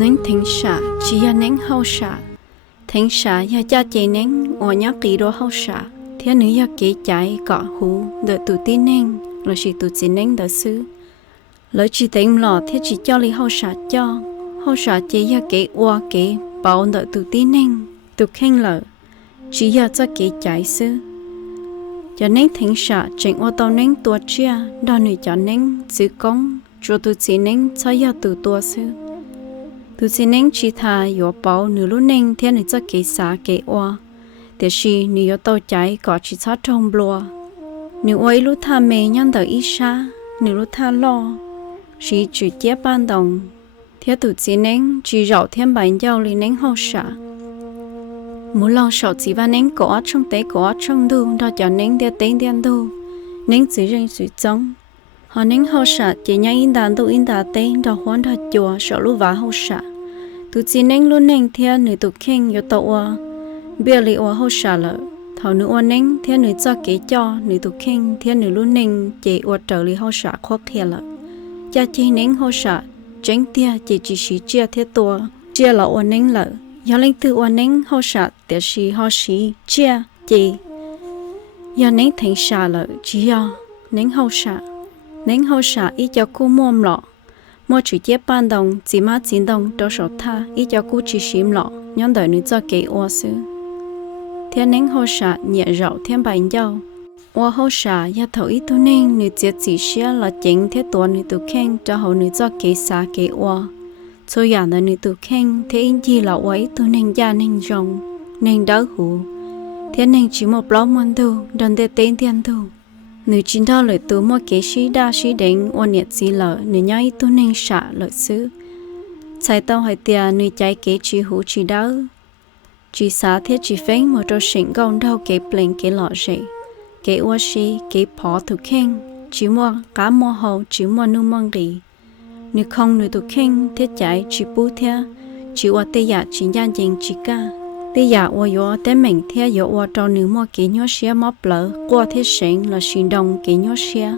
Nín thính xả chỉ là nín hậu xả. Thính xả ya cha chế nín ở nhá kỹ đồ hậu xả. Thiên nữ ya kỹ chạy cọ hú đợi tụ tí nín là chỉ tụ chỉ nín đợi sư. Lỡ chỉ tính lọ thiết chỉ cho lý hậu xả cho. Hậu xả chế ya kỹ oa kỹ bảo đợi tụ tí nín tụ khen lỡ. Chỉ ya cho kỹ chạy sư. Cho nín thính xả chỉnh ô tàu nín tua chia đo nữ cho nín giữ công cho tụ chỉ nín cho ya tụ tua sư. Tụ chỉ nín chỉ thà yếu bảo nữ lúc nín thiên nữ cho kỹ xả kỹ oa. Để khi nữ yếu tàu chạy có chỉ cho trong lùa. Nữ ấy lúc thà mê nhân đợi ý xa, nữ lúc thà lo. Chỉ chủ chế ban đồng. Thiên tụ chỉ nín chỉ rạo thiên bản giao lý nín hậu xả. Mỗi lâu sợ chỉ vào nín có trong tế có trong đu đó cho nín đeo tên đen đu. Nín chỉ riêng sự giống. Họ nín hậu xả chỉ nhá in đàn đu in đà tên đó hoán đó chùa sợ lúc vả hậu xả. Tụ chỉ nín luôn nín thiên nữ tụ khen yếu tàu oa. Bia lý oa hậu xả lợ. Thảo nữ oa nín thiên nữ cho kế cho nữ tụ khen thiên nữ luôn nín chỉ oa trở lý hậu xả khoác thiên lợ. Cha chỉ nín hậu xả tránh tia chỉ xí chia thiết tua chia là oa nín lợ. Do linh tự oa nín hậu xả để xí họ xí chia chỉ. Do nín thành xả lợ chỉ do nín hậu xả. Nín hậu xả ý cho cô muôn lọ. Mua chủ chế ban đồng chỉ má chín đồng đâu sổ tha ý cho cô chỉ xím lọ. Nhóm đời nữ cho kế oa sư. Thiên nín hậu xả nhẹ rậu thiên bản giao. Oa hậu xả ya thấu ý tu nín nữ chế chỉ xía là chính thế tuần nữ tu khen cho hậu nữ cho kế xá kế oa. Cho giả là nữ tu khen thế in chi là oa ý tu nín gia nín rong. Nín đau hủ. Thiên nín chỉ một blog môn tu đơn đề tên thiên tu. Nữ chính đó lợi tu mua kế sĩ đa sĩ đánh oa nhiệt gì lợ nữ nhá ý tu nín xả lợi sư. Chạy tao hỏi tìa nữ chạy kế chỉ hủ chỉ đau. Chỉ xá thiết chỉ phênh một trò sinh gông đâu kế pleng kế lọ rể. Kế ua xí, kế phó thủ khen. Chỉ mua cá mua hậu, chỉ mua nu mong rì. Nữ không nữ thủ khen, thiết chạy chỉ bú thia. Chỉ ua tê dạ chỉ nhan dành chỉ ca. Tê dạ ua yếu tế mình thia yếu ua trò nữ mua kế nhó xía móc lỡ. Qua thiết sinh là xin đồng kế nhó xía.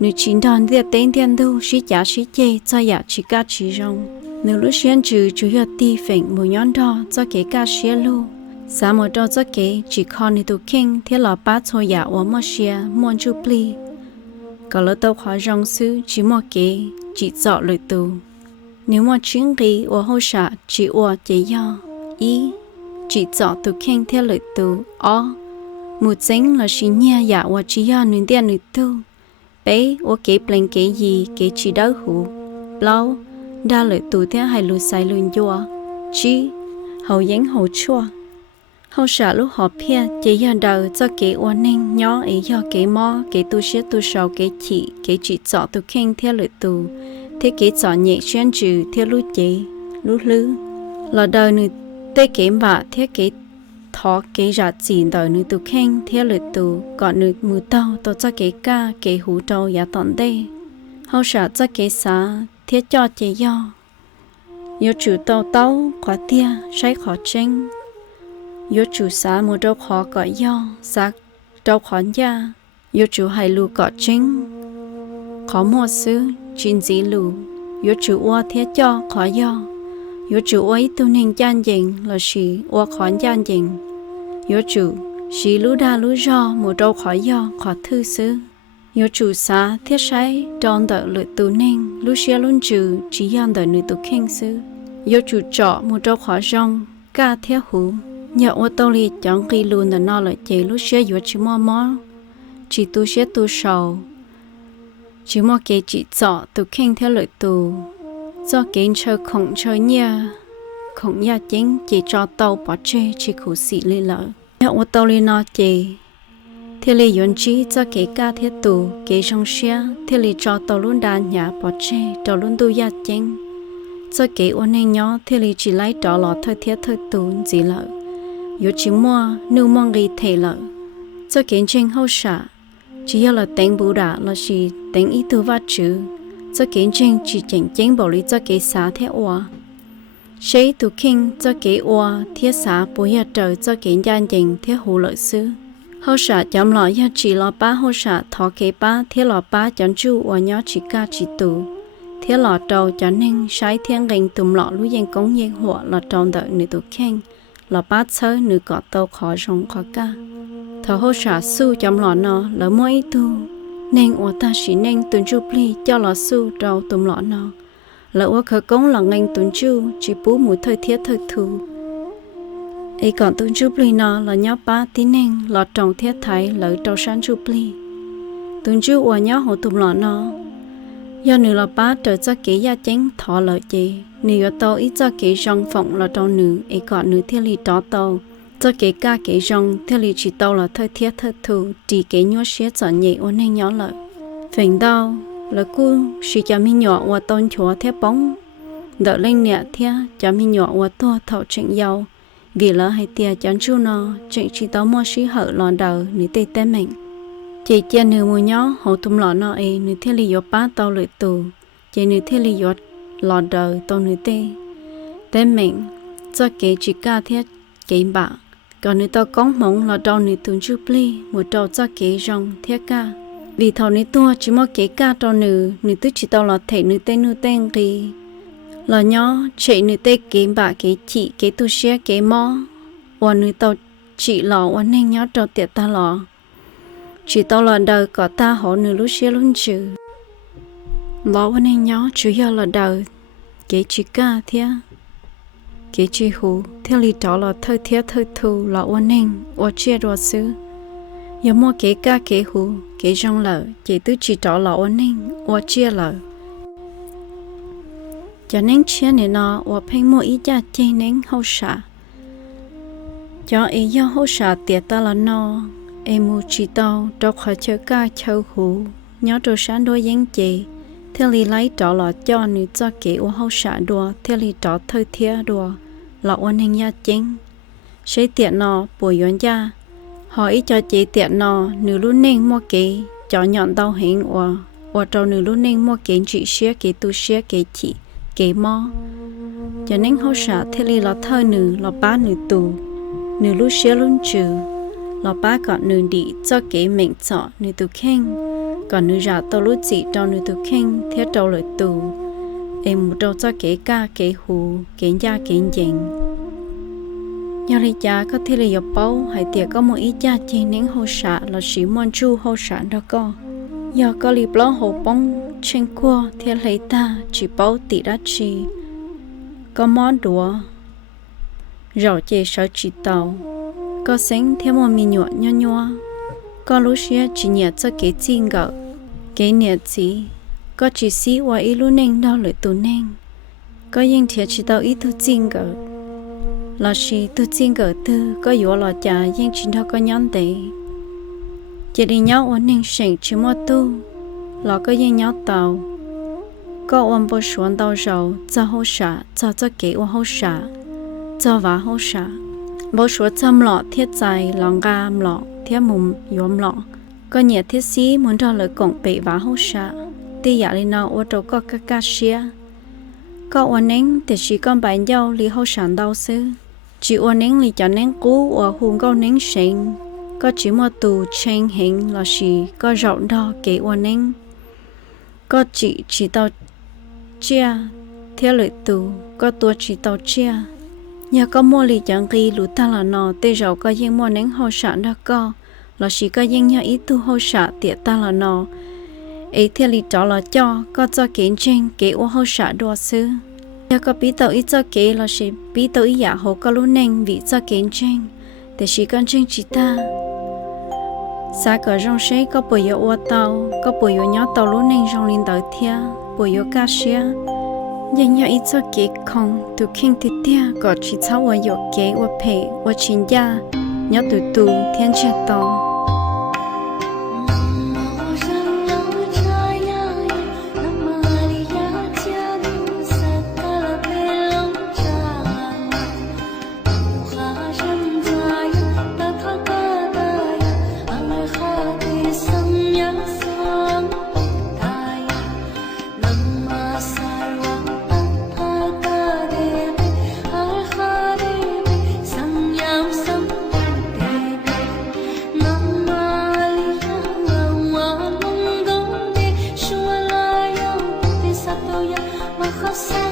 Nữ chính đoàn thiết tên thiên đu, xí chá xí chê, cho dạ chỉ ca chỉ rong. Nếu lúc xuyên trừ chủ yếu tì phỉnh mùi nhón đo cho kế ca xía lưu. Xa mùi đo cho kế chỉ khó nữ tù kinh thiết lọ bát cho dạ ổ mô xía muôn chú pli. Có lỡ tàu khóa rong sư chỉ mùa kế chỉ dọ lời tù. Nếu mùa chuyến ghi ổ hô xạ chỉ ổ chế do ý chỉ dọ tù kinh thiết lời tù ó. Mùi chính là xí nhia dạ ổ chỉ do nữ tiên nữ tù. Bế ổ kế pleng kế gì kế chỉ đau hủ. Lâu đa lợi tù theo hai lùi xài lùi dùa. Chí hậu dánh hậu chua. Hậu xả lúc họ phía chỉ do đầu cho kế ua ninh nhỏ ý do kế mò kế tu xế tu sầu kế chỉ dọ tu khen theo lợi tù. Thế kế dọ nhẹ xuyên trừ theo lúc chế lúc lư. Là đời nữ tê kế bạ theo kế thó kế rạ chỉ đời nữ tu khen theo lợi tù. Còn nữ mù tàu tàu cho kế ca kế hú trâu giá tọn đê. Hậu xả cho kế xá thiết cho chế do. Yếu chủ tàu tàu khóa tia say khó tranh. Yếu chủ xá mù đâu khó gọi do xác đâu khó nha. Yếu chủ hay lù gọi tranh. Khó mua sư chín dĩ lù. Yếu chủ ua thiết cho khó do. Yếu chủ ấy tu nên gian dình là xí ua khó gian dình. Yếu chủ xí lù đa lù do mù đâu khó do khó thư sư. Yếu chủ xá thiết say đón đợi lợi tu nên lù xia luôn trừ chỉ gian đợi nữ tu khen sư. Yếu chủ trọ mù đâu khó rong ca thiết hú. Nhờ ô tô li chẳng ghi luôn là nó lại chế lúc xưa yếu chỉ mò chỉ tu xế tu sầu chỉ mò kế chỉ dọ tu khen theo lợi tu do kế chơi khổng chơi nha khổng nha chính chỉ cho tàu bỏ chê chỉ khủ xị lên lỡ nhờ ô tô li nó chế thế li yuan chí do kế ca thiết tu kế trong xe thế li cho tàu luôn đàn nhà bỏ chê tàu luôn tu gia chính do kế ôn nên nhỏ thế li chỉ lấy trọ lọ thôi thiết thôi tu gì lỡ. Yếu chỉ mua nụ mong ghi thể lợi. Cho kiến trình hậu xả. Chỉ là tên bù đá là chỉ tên ý tư vát chứ. Cho kiến trình chỉ chỉnh chỉnh bảo lý cho kế xá thế ua. Sẽ tù kinh cho kế ua thiết xá bố hiệp trời cho kiến gian dình thế hù lợi sư. Hậu xả chấm lọ ya chỉ lọ bá hậu xả thó kế bá thiết lọ bá chấm chú ua nhỏ chỉ ca chỉ tù. thế lọ trâu cho nên sai thiên gành tùm lọ lũ dân cống dân hộ lọ trâu đợi nữ tụ khen lọ bát sơ nữ cọ tàu khó rong khó ca thở hô xả su chấm lọ nọ lỡ mỗi tu nên ô ta chỉ nên tuần chu pli cho lọ su trâu tùm lọ nọ lỡ ô khởi cống là ngành tuần chu chỉ bú mùi thời thiết thời thù ấy còn tuần chu pli nọ là nhóc ba tí nên lọ trồng thiết thái lỡ trâu sáng chu pli tuần chu ô nhóc hồ tùm lọ nọ do nữ là ba trở cho kế gia chánh thọ lợi gì nữ ở tàu ít cho kế rong phộng là trâu nữ ấy còn nữ thiết lý đó tàu cho kế ca kế rong thiết lý chỉ tàu là thời thiết thời thù chỉ kế nhua xế cho nhẹ ô nên nhỏ lợi phình đau là cô chỉ cho mình nhỏ và tôn chúa thiết bóng đợi lên nhẹ thiết cho mình nhỏ và tua thọ trịnh dâu vì là hai tia chán chu nó trịnh chỉ tàu mua xí hở lòn đầu nữ tê tê mình chị cha nữ mua nhỏ hậu tụm lọ nó ấy nữ thiết lý yếu ba tàu lợi tù chị nữ thiết lý yếu lọ đời tàu nữ tê tê mình cho kế chỉ ca thiết kế bạc còn nữ tàu cống mộng là trâu nữ tuần chú pli một trâu cho kế rong thiết ca vì thầu nữ tua chỉ mua kế ca trâu nữ tứ chỉ tàu là thể nữ tên thì là nhỏ chị nữ tê kế bạc kế chị kế tu xe kế mò và nữ tàu chị lọ và nên nhỏ trâu tiệt ta lọ chỉ tao là đời có ta họ nửa lúc xưa luôn chứ lo bên anh nhớ chủ yếu là đời cái chỉ ca thế cái chỉ hú theo lý đó là thời thiết thời thù là bên anh ở chia đồ xứ giờ mua cái ca cái hú cái trong lợ chỉ tứ chỉ đó là bên anh ở chia lợ cho nên chia này nó ở phèn mua ít giá chơi nên hậu xả cho ý do hậu xả tiệt ta là nó em mua chỉ tao đọc khỏi chơi ca châu hú nhớ đồ sáng đôi dân chị theo lý lấy đó là cho nữ cho kỹ ô hậu xả đùa theo lý đó thời thiết đùa là ôn hình gia chính sẽ tiện nó bùi yon gia hỏi cho chị tiện nó nữ luôn nên mua kỹ cho nhọn tao hình và trâu nữ luôn nên mua kỹ chị xế kỹ tu xế kỹ chị kỹ mò cho nên hậu xả theo lý là thơ nữ là ba nữ tù nữ lúc xế luôn trừ là ba còn nữ đi cho kế mình chọn nữ tu khen còn nữ ra tao lúc chị cho nữ tu khen thiết trâu lợi tù em một trâu cho kế ca kế hù kế gia kế dành nhà lý cha có thể là dọc bao hay tiệt có một ít cha chỉ nén hậu xả là sĩ môn chu hậu xả đó co giờ có lý bó hậu bóng trên qua thiết lấy ta chỉ bao tỷ đã chi có món đùa rồi chê sợ chỉ tàu có sáng theo một mình nhỏ có lúc xưa chỉ nhẹ cho cái chiên gạo cái nhẹ chỉ có chỉ xí và ít lúc nên đau lợi tụ nên có những thiệt chỉ tao ít thu chiên gạo là chỉ thu chiên gạo tư có yếu là chả những chuyện đó có nhón tệ chỉ đi nhau ổn định sinh chỉ mua tu là có những nhau tàu có ổn bộ xuống tàu dầu cho hậu xả cho cái hậu xả cho vả hậu xả bố số chăm lọ thiết dài lòng gam lọ thiết mồm yếm lọ có nhiệt thiết sĩ muốn cho lời cổng bể vá hậu xạ tì giả lên nào ô tô có các cá xia có ổn nén để chỉ con bán dâu li hậu sản đau sư chỉ ổn nén li cho nén cú ở hùng câu nén sinh có chỉ một tù tranh hình là chỉ có rộng đo kế ổn nén có chỉ tàu chia theo lời tù có tua chỉ tàu chia nhà có mua lì chẳng ghi lũ ta là nọ tê rau có dân mua nén hậu sản đó co là chỉ có dân nhà ít tu hậu sản tiệt ta là nọ ấy theo lì đó là cho có cho kiến trên kế ô hậu sản đua sư nhà có bí tàu ít cho kế là chỉ bí tàu ít giả hậu có lũ nén vì cho kiến trên để chỉ con trên chỉ ta xa cỡ trong xe có bồi yếu ô tàu có bồi yếu nhỏ tàu lũ nén trong linh tới thia bồi yếu cá xia nhưng nhà ít cho kế không từ kinh tế tia có chỉ cháu ở yếu kế ở phe ở chính gia nhớ từ từ thiên chết to Nam وخسر